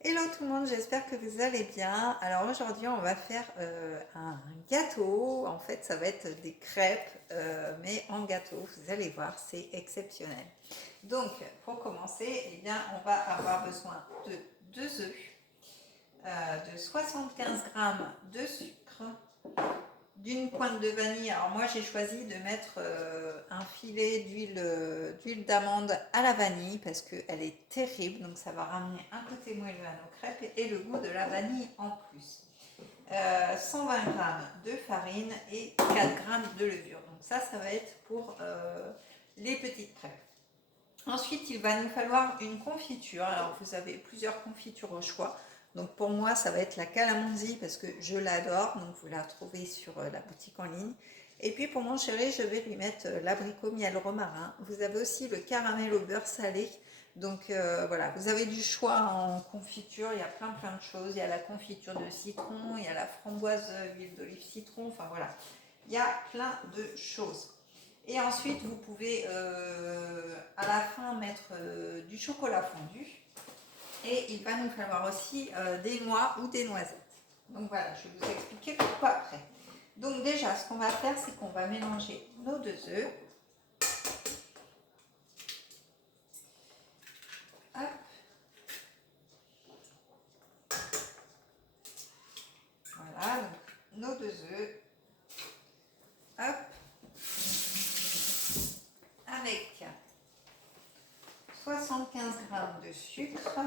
Hello tout le monde, j'espère que vous allez bien. Alors aujourd'hui on va faire un gâteau. En fait ça va être des crêpes mais en gâteau. Vous allez voir, c'est exceptionnel. Donc pour commencer, eh bien, on va avoir besoin de 2 œufs, de 75 grammes de sucre, d'une pointe de vanille. Alors moi j'ai choisi de mettre un filet d'huile d'amande à la vanille parce qu'elle est terrible, donc ça va ramener un côté moelleux à nos crêpes et le goût de la vanille en plus. 120 g de farine et 4 g de levure. Donc ça va être pour les petites crêpes. Ensuite, il va nous falloir une confiture. Alors, vous avez plusieurs confitures au choix. Donc, pour moi, ça va être la calamansi parce que je l'adore. Donc, vous la trouvez sur la boutique en ligne. Et puis, pour mon chéri, je vais lui mettre l'abricot miel romarin. Vous avez aussi le caramel au beurre salé. Donc, voilà, vous avez du choix en confiture. Il y a plein de choses. Il y a la confiture de citron, il y a la framboise huile d'olive citron. Enfin, voilà, il y a plein de choses. Et ensuite, vous pouvez à la fin mettre du chocolat fondu. Et il va nous falloir aussi des noix ou des noisettes. Donc voilà, je vais vous expliquer pourquoi après. Donc déjà, ce qu'on va faire, c'est qu'on va mélanger nos 2 œufs. Hop. Voilà, donc nos 2 œufs. Hop. Avec 75 g de sucre.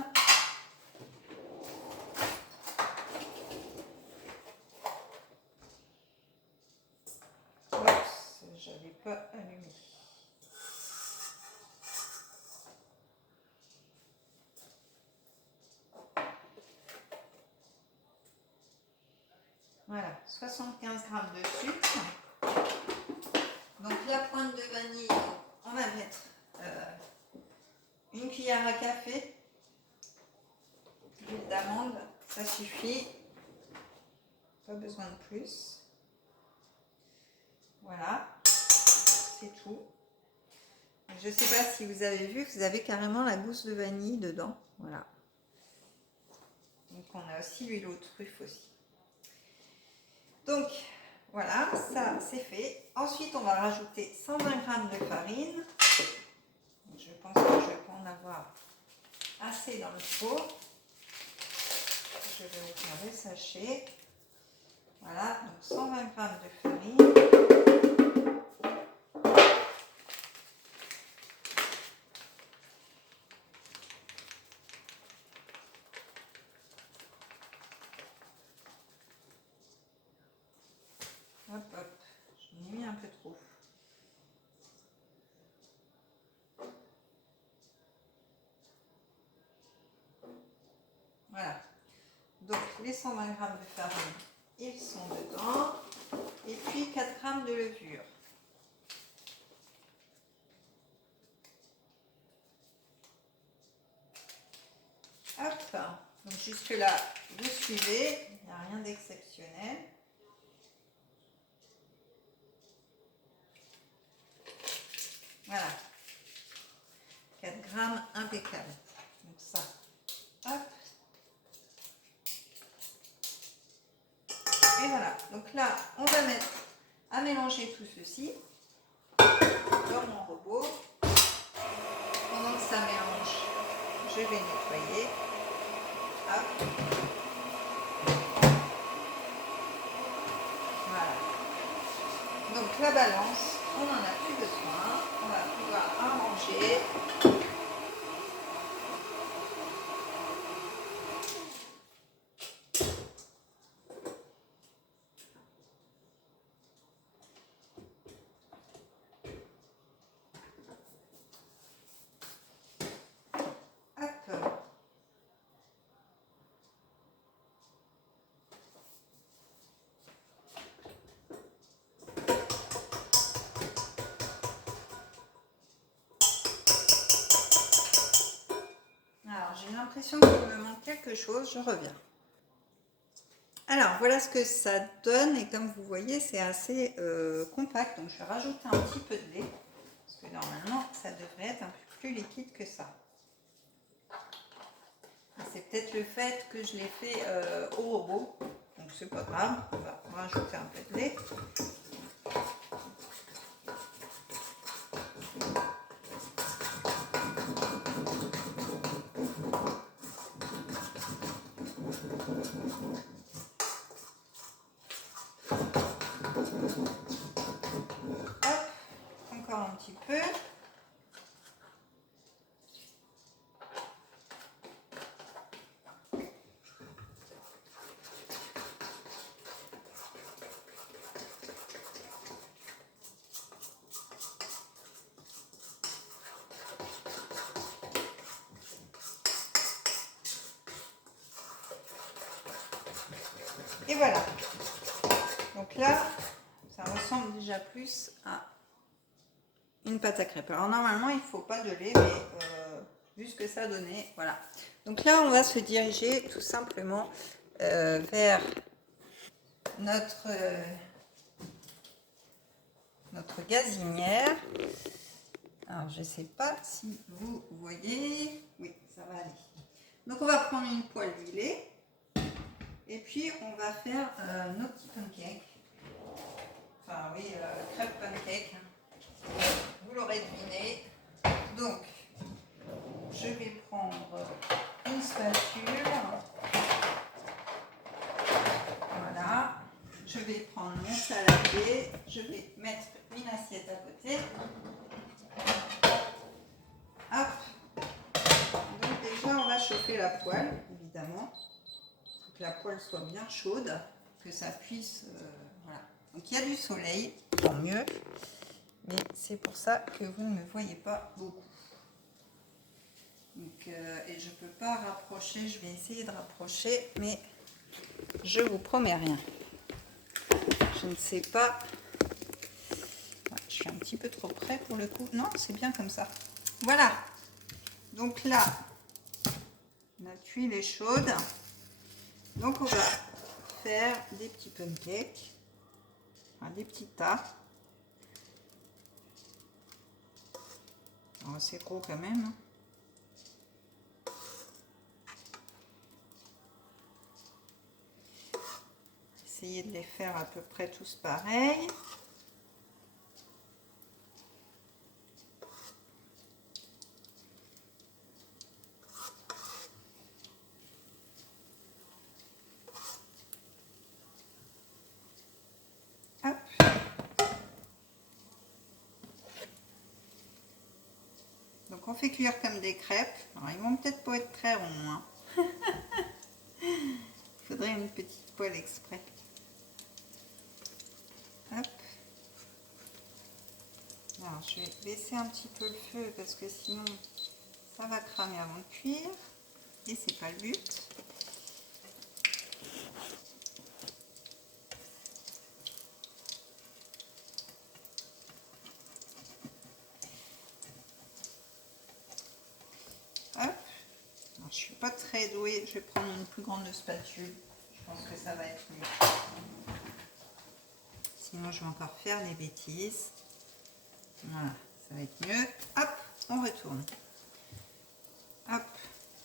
Oups, j'avais pas allumé. Voilà, 75 g de sucre. Donc la pointe de vanille, on va mettre une cuillère à café. L'huile d'amande, ça suffit. Pas besoin de plus. Voilà, c'est tout. Je ne sais pas si vous avez vu, vous avez carrément la gousse de vanille dedans. Voilà. Donc on a aussi l'huile aux truffes aussi. Donc voilà, ça c'est fait. Ensuite on va rajouter 120 g de farine. Je pense que je vais pas en avoir assez dans le pot. Je vais ouvrir le sachet. Voilà, donc 120 g de farine. Hop, hop, j'en ai mis un peu trop. Voilà. Donc les 120 g de farine, ils sont dedans. Et puis 4 g de levure. Hop. Donc jusque là, vous suivez, il n'y a rien d'exceptionnel. Voilà. 4 g impeccable. Donc ça, hop. Et voilà. Donc là, on va mettre à mélanger tout ceci dans mon robot. Pendant que ça mélange, je vais nettoyer. Hop. Voilà. Donc la balance, on n'en a plus besoin. On va pouvoir arranger. Alors, j'ai l'impression qu'il me manque quelque chose, je reviens. Alors, voilà ce que ça donne et comme vous voyez, c'est assez compact. Donc, je vais rajouter un petit peu de lait parce que normalement, ça devrait être un peu plus liquide que ça. C'est peut-être le fait que je l'ai fait au robot. Donc c'est pas grave, on va rajouter un peu de lait. Hop, encore un petit peu. Et voilà. Donc là, ça ressemble déjà plus à une pâte à crêpes. Alors normalement, il ne faut pas de lait, mais vu ce que ça donnait, voilà. Donc là, on va se diriger tout simplement vers notre gazinière. Alors, je ne sais pas si vous voyez. Oui, ça va aller. Donc, on va prendre une poêle d'huile. Et puis, on va faire nos petits pancakes. Enfin, oui, crêpes pancakes. Vous l'aurez deviné. Donc, je vais prendre une spatule. Voilà. Je vais prendre mon saladier. Je vais mettre une assiette à côté. Hop. Donc déjà, on va chauffer la poêle, évidemment. Il faut que la poêle soit bien chaude, que ça puisse... voilà. Donc il y a du soleil, tant mieux. Mais c'est pour ça que vous ne me voyez pas beaucoup. Donc, et je ne peux pas rapprocher, je vais essayer de rapprocher, mais je vous promets rien. Je ne sais pas... Je suis un petit peu trop près pour le coup. Non, c'est bien comme ça. Voilà. Donc là, notre huile est chaude. Donc on va faire des petits pancakes, enfin, des petits tas. Alors, c'est gros quand même. Hein. Essayez de les faire à peu près tous pareils. Hop. Donc on fait cuire comme des crêpes. Alors ils vont peut-être pas être très ronds. Hein. Il faudrait une petite poêle exprès. Hop. Alors je vais baisser un petit peu le feu parce que sinon ça va cramer avant de cuire. Et c'est pas le but. Hop. Alors, je suis pas très douée. Je vais prendre une plus grande spatule. Je pense que ça va être mieux. Sinon, je vais encore faire des bêtises. Voilà, ça va être mieux. Hop, on retourne. Hop,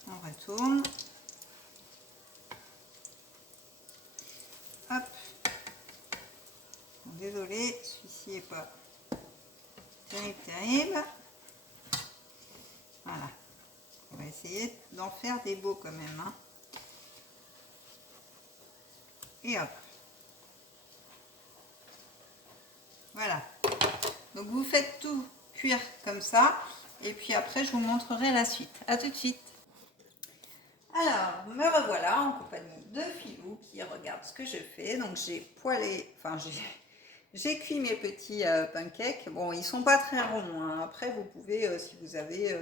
on retourne. Hop. Bon, désolé, celui-ci n'est pas terrible. Voilà. On va essayer d'en faire des beaux quand même. Hein. Et hop. Voilà. Donc vous faites tout cuire comme ça. Et puis après, je vous montrerai la suite. À tout de suite. Alors, me revoilà en compagnie de Philou qui regarde ce que je fais. Donc j'ai poêlé, enfin j'ai cuit mes petits pancakes. Bon, ils sont pas très ronds. Hein. Après, vous pouvez, si vous avez,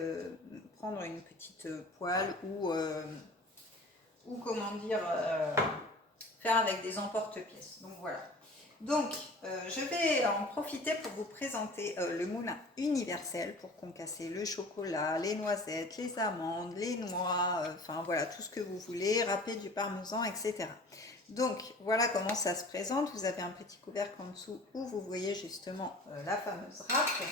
prendre une petite poêle ou comment dire, faire avec des emporte-pièces. Donc voilà. Donc, je vais en profiter pour vous présenter le moulin universel pour concasser le chocolat, les noisettes, les amandes, les noix, enfin voilà, tout ce que vous voulez, râper du parmesan, etc. Donc, voilà comment ça se présente. Vous avez un petit couvercle en dessous où vous voyez justement la fameuse râpe.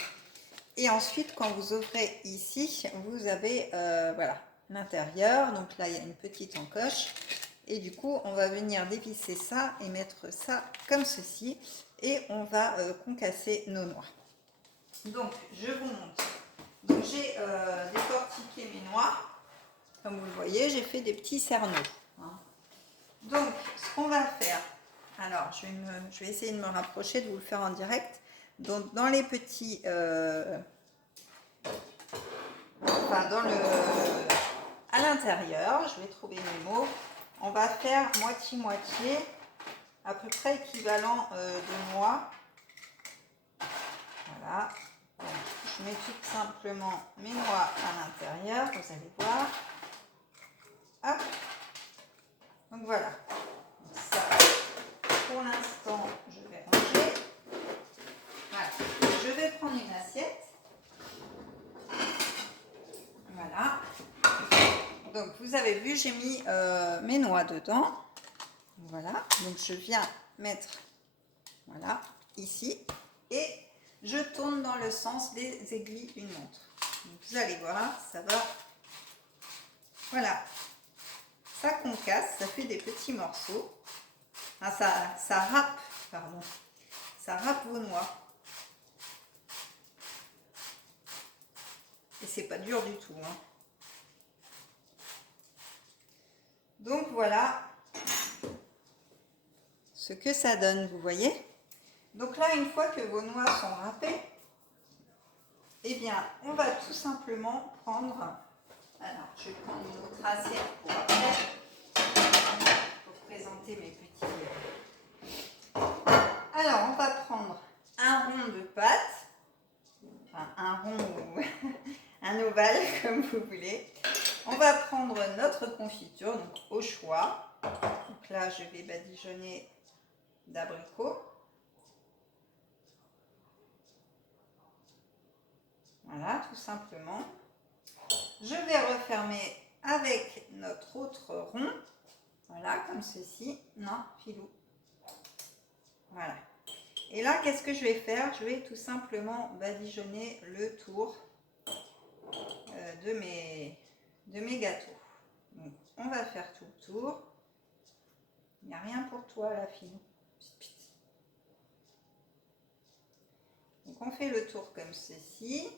Et ensuite, quand vous ouvrez ici, vous avez voilà, l'intérieur. Donc là, il y a une petite encoche. Et du coup, on va venir dévisser ça et mettre ça comme ceci. Et on va concasser nos noix. Donc, je vous montre. Donc, j'ai décortiqué mes noix. Comme vous le voyez, j'ai fait des petits cerneaux. Hein. Donc, ce qu'on va faire, alors je vais essayer de me rapprocher, de vous le faire en direct. Donc, dans les petits, à l'intérieur, je vais trouver mes mots. On va faire moitié-moitié, à peu près équivalent de noix. Voilà. Donc, je mets tout simplement mes noix à l'intérieur, vous allez voir. Hop. Donc voilà. Donc ça, pour l'instant, je vais ranger. Voilà. Je vais prendre une assiette. Voilà. Donc vous avez vu, j'ai mis mes noix dedans. Voilà. Donc je viens mettre, voilà, ici. Et je tourne dans le sens des aiguilles d'une montre. Donc vous allez voir, ça va. Voilà. Ça concasse, ça fait des petits morceaux. Ah, ça râpe, pardon. Ça râpe vos noix. Et c'est pas dur du tout. Hein. Donc voilà ce que ça donne, vous voyez. Donc là, une fois que vos noix sont râpées, eh bien, on va tout simplement prendre. Alors, je vais prendre une autre assiette pour après, pour présenter mes petits. Alors, on va prendre un rond de pâte, enfin un rond ou un ovale, comme vous voulez. On va prendre notre confiture, donc au choix. Donc là, je vais badigeonner d'abricots. Voilà, tout simplement. Je vais refermer avec notre autre rond. Voilà, comme ceci. Non, filou. Voilà. Et là, qu'est-ce que je vais faire? Je vais tout simplement badigeonner le tour de mes gâteaux. Donc, on va faire tout le tour. Il n'y a rien pour toi, là, filou. Donc, on fait le tour comme ceci.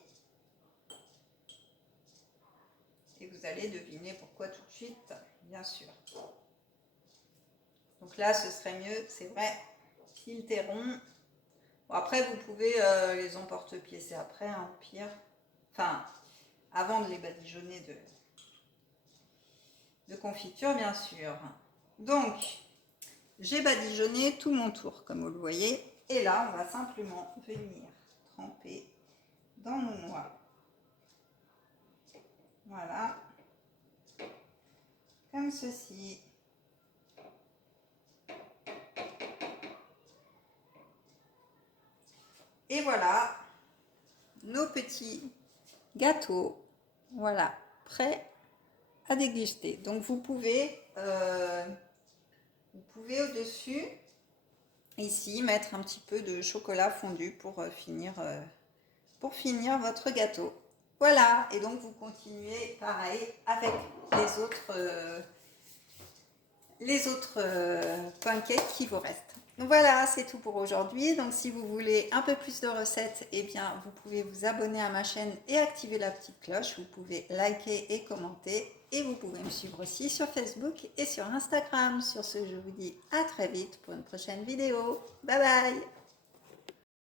Et vous allez deviner pourquoi tout de suite, bien sûr. Donc là, ce serait mieux, c'est vrai, s'il était rond. Bon, après, vous pouvez les emporte-pièces après, hein, au pire. Enfin, avant de les badigeonner de confiture, bien sûr. Donc, j'ai badigeonné tout mon tour, comme vous le voyez. Et là, on va simplement venir tremper dans nos noix. Voilà. Comme ceci. Et voilà, nos petits gâteaux, voilà, prêts à déguster. Donc vous pouvez au-dessus, ici, mettre un petit peu de chocolat fondu pour finir votre gâteau. Voilà, et donc vous continuez pareil avec les autres pancakes qui vous restent. Donc voilà, c'est tout pour aujourd'hui. Donc si vous voulez un peu plus de recettes, eh bien vous pouvez vous abonner à ma chaîne et activer la petite cloche. Vous pouvez liker et commenter. Et vous pouvez me suivre aussi sur Facebook et sur Instagram. Sur ce, je vous dis à très vite pour une prochaine vidéo. Bye bye!